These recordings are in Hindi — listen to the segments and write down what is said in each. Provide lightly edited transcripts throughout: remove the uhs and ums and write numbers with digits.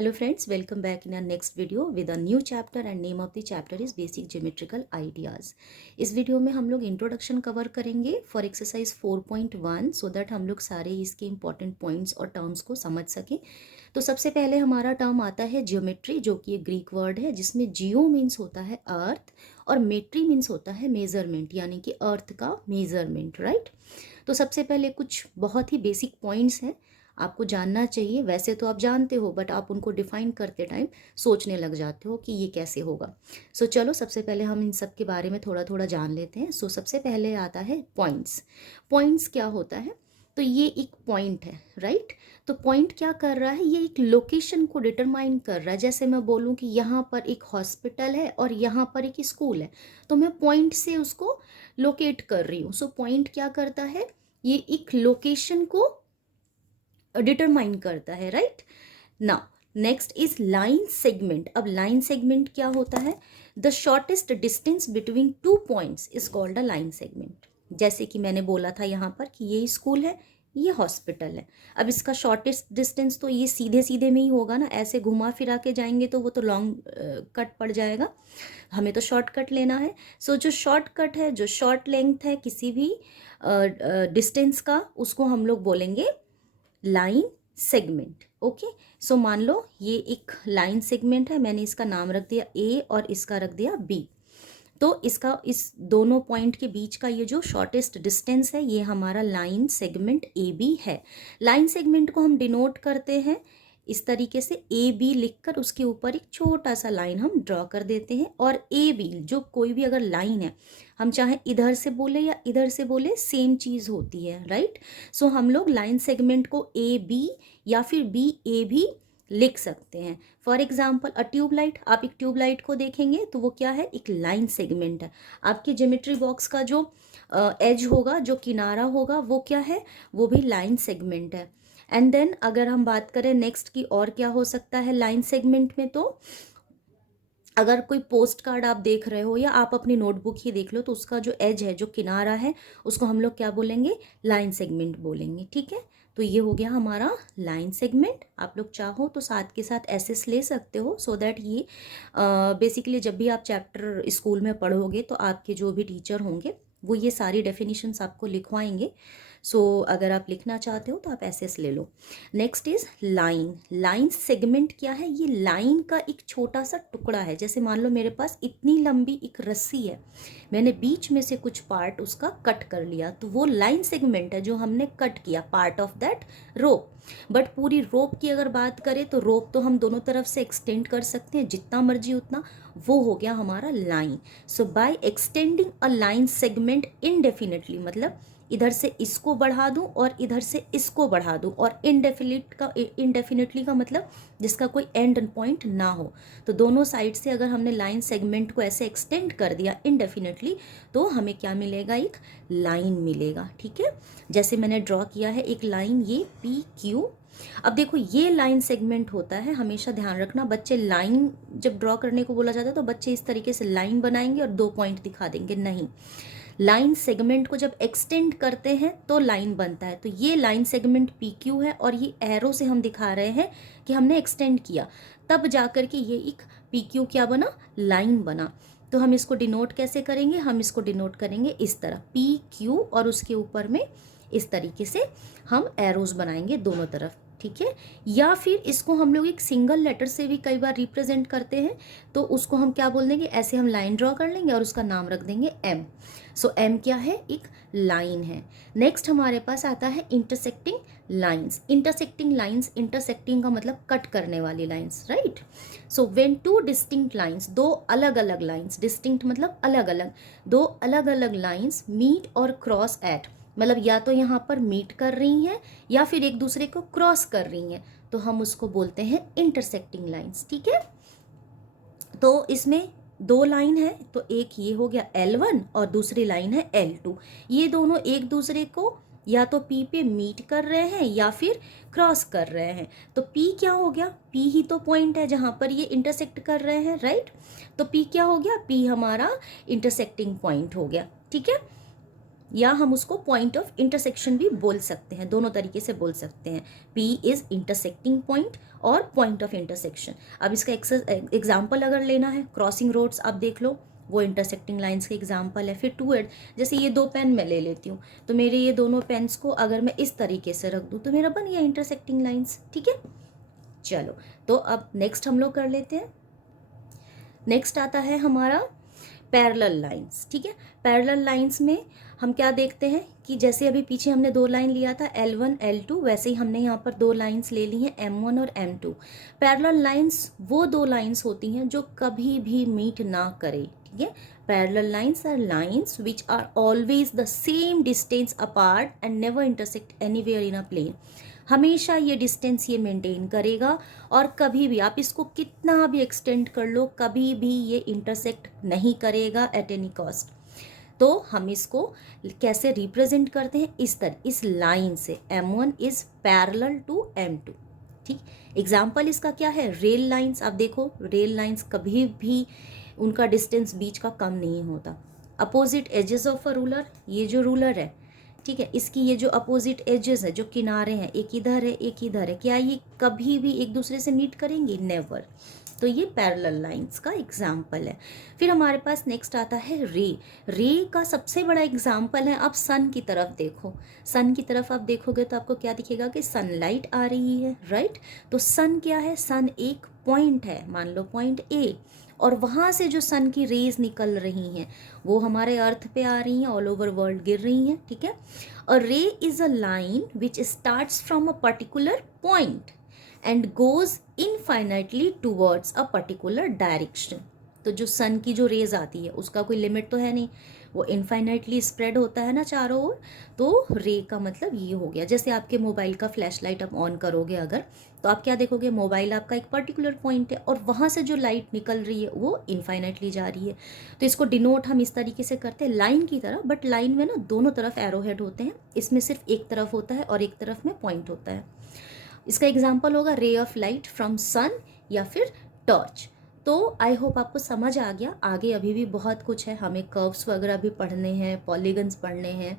Hello friends, welcome back in our next video with a new chapter and name of the chapter is Basic Geometrical Ideas. इस वीडियो में हम लोग इंट्रोडक्शन कवर करेंगे फॉर एक्सरसाइज 4.1 सो दैट हम लोग सारे इसके इंपॉर्टेंट पॉइंट्स और टर्म्स को समझ सकें। तो सबसे पहले हमारा टर्म आता है जियोमेट्री, जो कि एक ग्रीक वर्ड है जिसमें जियो मीन्स होता है अर्थ और मेट्री मीन्स होता है मेजरमेंट, यानी कि अर्थ का मेजरमेंट, राइट। तो सबसे पहले कुछ बहुत ही बेसिक पॉइंट्स हैं, आपको जानना चाहिए। वैसे तो आप जानते हो बट आप उनको डिफाइन करते टाइम सोचने लग जाते हो कि ये कैसे होगा। सो चलो सबसे पहले हम इन सब के बारे में थोड़ा थोड़ा जान लेते हैं। सबसे पहले आता है पॉइंट्स। पॉइंट्स क्या होता है? तो ये एक पॉइंट है, राइट। तो पॉइंट क्या कर रहा है? ये एक लोकेशन को डिटरमाइन कर रहा है। जैसे मैं बोलूँ कि यहाँ पर एक हॉस्पिटल है और यहाँ पर एक स्कूल है, तो मैं पॉइंट से उसको लोकेट कर रही हूँ। पॉइंट क्या करता है? ये एक लोकेशन को डिटरमाइन करता है, right. Now next is line segment. अब लाइन सेगमेंट क्या होता है? The shortest distance between two points is called a line segment. जैसे कि मैंने बोला था यहाँ पर कि ये स्कूल है, ये हॉस्पिटल है। अब इसका शॉर्टेस्ट डिस्टेंस तो ये सीधे सीधे में ही होगा ना, ऐसे घुमा फिरा के जाएंगे तो वो तो लॉन्ग कट पड़ जाएगा। हमें तो शॉर्टकट लेना है। जो शॉर्टकट है, जो शॉर्ट लेंथ है किसी भी डिस्टेंस का, उसको हम लोग बोलेंगे लाइन सेगमेंट। ओके, मान लो ये एक लाइन सेगमेंट है, मैंने इसका नाम रख दिया ए और इसका रख दिया बी। तो इसका इस दोनों पॉइंट के बीच का ये जो शॉर्टेस्ट डिस्टेंस है, ये हमारा लाइन सेगमेंट ए बी है। लाइन सेगमेंट को हम डिनोट करते हैं इस तरीके से, ए बी लिखकर उसके ऊपर एक छोटा सा लाइन हम ड्रॉ कर देते हैं। और ए बी जो कोई भी अगर लाइन है, हम चाहे इधर से बोले या इधर से बोले, सेम चीज़ होती है, राइट। हम लोग लाइन सेगमेंट को ए बी या फिर बी ए भी लिख सकते हैं। फॉर एग्जाम्पल अ ट्यूबलाइट, आप एक ट्यूबलाइट को देखेंगे तो वो क्या है? एक लाइन सेगमेंट है। आपके ज्योमेट्री बॉक्स का जो एज होगा, जो किनारा होगा, वो क्या है? वो भी लाइन सेगमेंट है। एंड देन अगर हम बात करें नेक्स्ट की, और क्या हो सकता है लाइन सेगमेंट में, तो अगर कोई पोस्ट कार्ड आप देख रहे हो या आप अपनी नोटबुक ही देख लो, तो उसका जो एज है, जो किनारा है, उसको हम लोग क्या बोलेंगे? लाइन सेगमेंट बोलेंगे, ठीक है। तो ये हो गया हमारा लाइन सेगमेंट। आप लोग चाहो तो साथ के साथ एसेस ले सकते हो, सो दैट ये बेसिकली जब भी आप चैप्टर स्कूल में पढ़ोगे तो आपके जो भी टीचर होंगे वो ये सारी डेफिनेशंस आपको लिखवाएंगे। अगर आप लिखना चाहते हो तो आप एसेस ले लो। Next is line. Line segment क्या है? ये लाइन का एक छोटा सा टुकड़ा है। जैसे मान लो मेरे पास इतनी लंबी एक रस्सी है, मैंने बीच में से कुछ पार्ट उसका कट कर लिया, तो वो लाइन सेगमेंट है जो हमने कट किया, part of that rope. But पूरी रोप की अगर बात करें तो रोप तो हम दोनों तरफ से एक्सटेंड कर सकते हैं, जितना मर्जी उतना, वो हो गया हमारा line. By extending a line segment indefinitely, मतलब इधर से इसको बढ़ा दूं और इधर से इसको बढ़ा दूं, और इनडेफिनेटली का मतलब जिसका कोई एंड पॉइंट ना हो। तो दोनों साइड से अगर हमने लाइन सेगमेंट को ऐसे एक्सटेंड कर दिया इनडेफिनेटली, तो हमें क्या मिलेगा? एक लाइन मिलेगा, ठीक है। जैसे मैंने ड्रॉ किया है एक लाइन, ये पी क्यू। अब देखो ये लाइन सेगमेंट होता है, हमेशा ध्यान रखना, बच्चे लाइन जब ड्रॉ करने को बोला जाता है तो बच्चे इस तरीके से लाइन बनाएंगे और 2 पॉइंट दिखा देंगे, नहीं। लाइन सेगमेंट को जब एक्सटेंड करते हैं तो लाइन बनता है। तो ये लाइन सेगमेंट पी क्यू है और ये एरो से हम दिखा रहे हैं कि हमने एक्सटेंड किया, तब जाकर के ये एक पी क्यू क्या बना? लाइन बना। तो हम इसको डिनोट कैसे करेंगे? हम इसको डिनोट करेंगे इस तरह, पी क्यू, और उसके ऊपर में इस तरीके से हम एरोज बनाएंगे दोनों तरफ, ठीक है। या फिर इसको हम लोग एक सिंगल लेटर से भी कई बार रिप्रेजेंट करते हैं, तो उसको हम क्या बोल देंगे? ऐसे हम लाइन ड्रॉ कर लेंगे और उसका नाम रख देंगे एम। एम क्या है? एक लाइन है। नेक्स्ट हमारे पास आता है intersecting lines. Intersecting lines, intersecting का मतलब कट करने वाली lines, right. When two distinct lines, दो अलग अलग लाइंस, डिस्टिंक्ट मतलब अलग अलग, दो अलग अलग लाइंस मीट और क्रॉस एट, मतलब या तो यहाँ पर मीट कर रही हैं या फिर एक दूसरे को क्रॉस कर रही हैं, तो हम उसको बोलते हैं इंटरसेक्टिंग लाइंस, ठीक है। तो इसमें 2 लाइन है, तो एक ये हो गया L1 और दूसरी लाइन है L2। ये दोनों एक दूसरे को या तो P पे मीट कर रहे हैं या फिर क्रॉस कर रहे हैं। तो P क्या हो गया? P ही तो पॉइंट है जहाँ पर ये इंटरसेक्ट कर रहे हैं, राइट। तो P क्या हो गया? P हमारा इंटरसेक्टिंग पॉइंट हो गया, ठीक है। या हम उसको पॉइंट ऑफ इंटरसेक्शन भी बोल सकते हैं, दोनों तरीके से बोल सकते हैं। P इज इंटरसेक्टिंग पॉइंट और पॉइंट ऑफ इंटरसेक्शन। अब इसका एग्जाम्पल अगर लेना है, क्रॉसिंग रोड्स आप देख लो, वो इंटरसेक्टिंग लाइंस का एग्जाम्पल है। फिर टू एड, जैसे ये दो पेन मैं ले लेती हूँ, तो मेरे ये दोनों पेन्स को अगर मैं इस तरीके से रख दूँ तो मेरा बन गया इंटरसेक्टिंग लाइंस। ठीक है, चलो तो अब नेक्स्ट हम लोग कर लेते हैं। नेक्स्ट आता है हमारा पैरेलल लाइंस। ठीक है, पैरेलल लाइंस में हम क्या देखते हैं कि जैसे अभी पीछे हमने दो लाइन लिया था L1 L2, वैसे ही हमने यहाँ पर दो लाइंस ले ली हैं M1 और M2। पैरेलल लाइंस वो दो लाइंस होती हैं जो कभी भी मीट ना करे। ठीक है, parallel lines are lines which are always the same distance apart and never intersect anywhere in a plane. हमेशा ये डिस्टेंस ये मेंटेन करेगा और कभी भी आप इसको कितना भी एक्सटेंड कर लो, कभी भी ये इंटरसेक्ट नहीं करेगा एट एनी कॉस्ट। तो हम इसको कैसे रिप्रेजेंट करते हैं, इस तरह, इस लाइन से M1 is parallel to M2। ठीक, एग्जाम्पल इसका क्या है, रेल लाइंस। आप देखो रेल लाइंस कभी भी उनका डिस्टेंस बीच का कम नहीं होता। Opposite edges of a ruler, ये जो रूलर है, ठीक है, इसकी ये जो अपोजिट एजेस है, जो किनारे हैं, एक इधर है एक इधर है, क्या ये कभी भी एक दूसरे से मीट करेंगे, नेवर। तो ये पैरेलल लाइंस का एग्जाम्पल है। फिर हमारे पास नेक्स्ट आता है रे। रे का सबसे बड़ा एग्जाम्पल है, आप सन की तरफ देखो, सन की तरफ आप देखोगे तो आपको क्या दिखेगा कि सनलाइट आ रही है, राइट। तो सन क्या है, सन एक पॉइंट है, मान लो पॉइंट ए, और वहाँ से जो सन की रेज निकल रही हैं वो हमारे अर्थ पे आ रही हैं, ऑल ओवर वर्ल्ड गिर रही हैं। ठीक है, अ रे is a line which starts from a particular point and goes infinitely towards a particular direction. तो जो सन की जो रेज आती है उसका कोई लिमिट तो है नहीं, वो इनफाइनाइटली स्प्रेड होता है ना चारों ओर। तो रे का मतलब ये हो गया, जैसे आपके मोबाइल का फ्लैश लाइट आप ऑन करोगे अगर, तो आप क्या देखोगे, मोबाइल आपका एक पर्टिकुलर पॉइंट है और वहाँ से जो लाइट निकल रही है वो इनफाइनाइटली जा रही है। तो इसको डिनोट हम इस तरीके से करते हैं लाइन की तरह, बट लाइन में ना दोनों तरफ एरो हेड होते हैं, इसमें सिर्फ एक तरफ होता है और एक तरफ में पॉइंट होता है। इसका एग्जाम्पल होगा रे ऑफ लाइट फ्रॉम सन या फिर टॉर्च। तो आई होप आपको समझ आ गया। आगे अभी भी बहुत कुछ है, हमें कर्व्स वगैरह भी पढ़ने हैं, पॉलीगन्स पढ़ने हैं,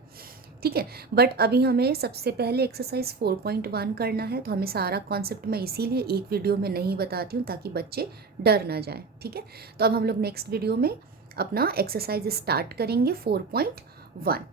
ठीक है। बट अभी हमें सबसे पहले एक्सरसाइज 4.1 करना है, तो हमें सारा कॉन्सेप्ट मैं इसीलिए एक वीडियो में नहीं बताती हूँ ताकि बच्चे डर ना जाए, ठीक है। तो अब हम लोग नेक्स्ट वीडियो में अपना एक्सरसाइज स्टार्ट करेंगे 4.1।